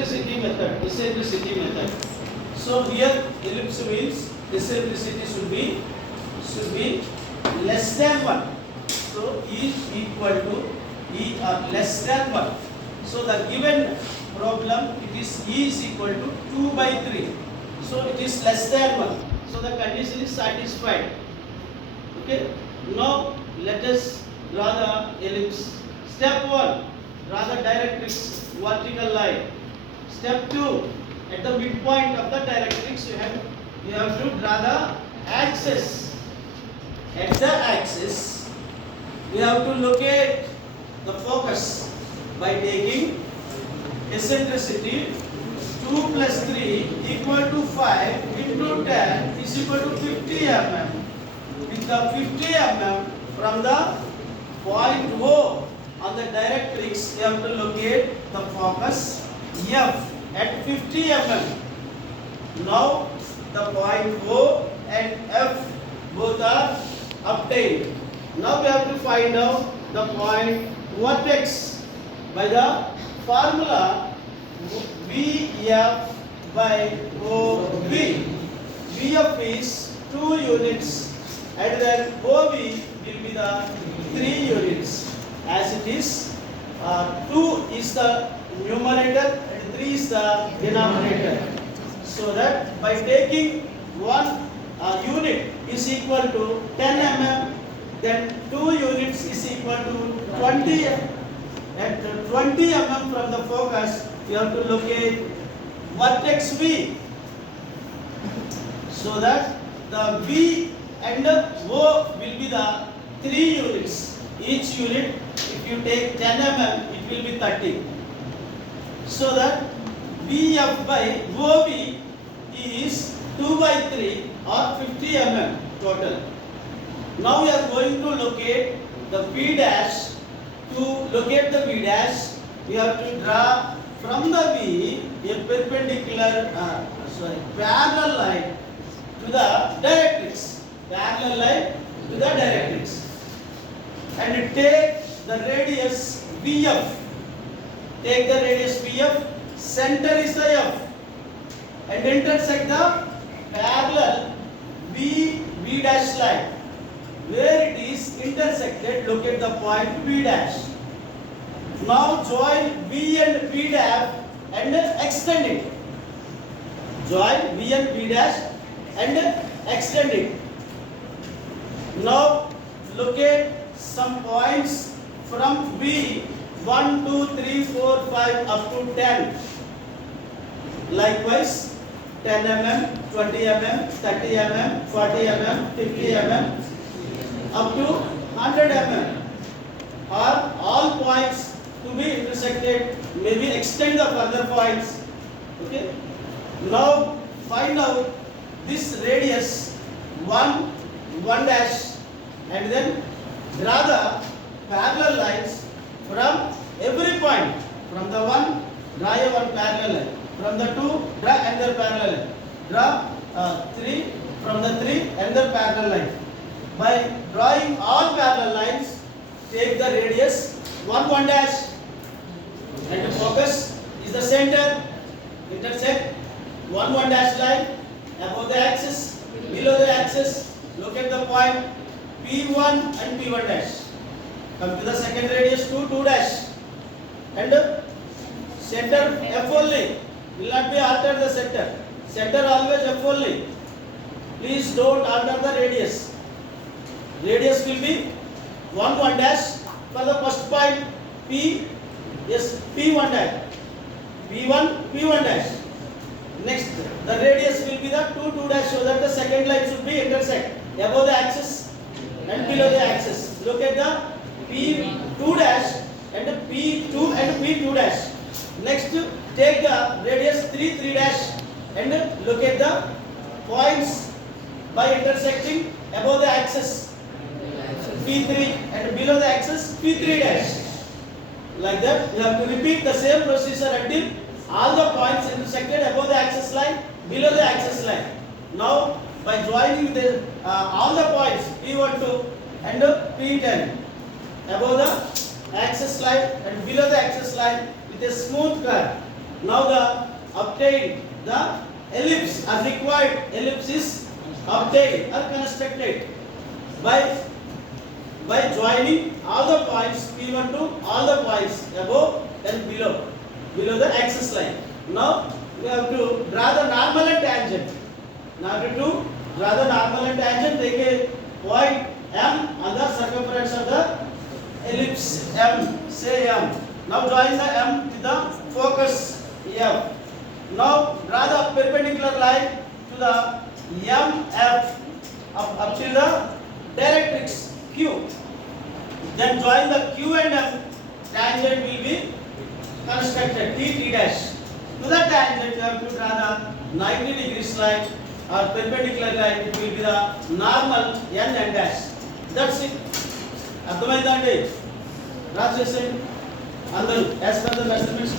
eccentricity method. Eccentricity method. So here ellipse means eccentricity should be less than 1. So E is equal to E or less than 1. So the given problem, it is E is equal to 2 by 3. So it is less than 1. So the condition is satisfied. Okay. Now let us draw the ellipse. Step 1, draw the directrix vertical line. Step 2, at the midpoint of the directrix you have to draw the axis. At the axis we have to locate the focus by taking eccentricity 2 plus 3 equal to 5 into 10 is equal to 50 mm. With the 50 mm from the point O on the directrix, we have to locate the focus F at 50 mm. Now the point O and F both are obtained. Now we have to find out the point vertex by the formula VF by OB. VF is 2 units and then OB will be the 3 units, as it is 2 is the numerator and 3 is the denominator. So that by taking 1 unit is equal to 10 mm, then 2 units is equal to 20 at 20 mm from the focus we have to locate vertex V, so that the V and O will be the 3 units. Each unit, if you take 10 mm, it will be 30. So that VF by OB is 2 by 3 or 50 mm total. Now we are going to locate the V dash. To locate the V dash, we have to draw from the V a parallel line to the directrix. Parallel line to the directrix. And take the radius VF. Take the radius VF. Center is the F. And intersect the parallel V dash line. Where it is intersected, locate the point V dash. Now join V and V dash and extend it. Join V and V dash and extend it. Now locate some points from V 1, 2, 3, 4, 5 up to 10. Likewise 10 mm, 20 mm, 30 mm, 40 mm, 50 mm up to 100 mm. Are all points to be intersected, maybe extend the further points. Okay. Now find out this radius 1 dash and then draw the parallel lines from every point. From the 1, draw a 1 parallel line. From the 2, draw another parallel line. Draw 3, from the 3 another parallel line. By drawing all parallel lines, take the radius 1 dash and the focus is the center. Intersect 1 dash line above the axis, below the axis. Locate the point P1 and P1 dash. Come to the second radius 2 dash and center F only. Will not be altered the center. Center always F only. Please don't alter the radius. Radius will be 1 dash for the first point P. Yes, P1 dash. P1 dash. Next, the radius will be the 2 dash, so that the second line should be intersect above the axis and below the axis. Look at the P2 dash and the P2 and P2 dash. Next, take the radius 3 dash and look at the points by intersecting above the axis P3 and below the axis P3 dash. Like that, you have to repeat the same procedure until all the points intersected above the axis line, below the axis line. Now, by joining all the points P12 and P10 above the axis line and below the axis line with a smooth curve, Now the obtained the ellipse as required ellipse is obtained or constructed by joining all the points P1 to all the points above and below the axis line. Now we have to draw the normal and tangent. Now to draw the normal and tangent, take a point M on the circumference of the ellipse M. Say M. Now join the M with the focus F. Now draw the perpendicular line to the MF up till the directrix Q. Then join the Q and M. Tangent will be constructed T dash. To the tangent you have to draw the 90 degrees line or perpendicular line. It will be the normal N dash. That's it. అర్థమైందండి? Draw చేసేయండి అందరూ as per the measurements.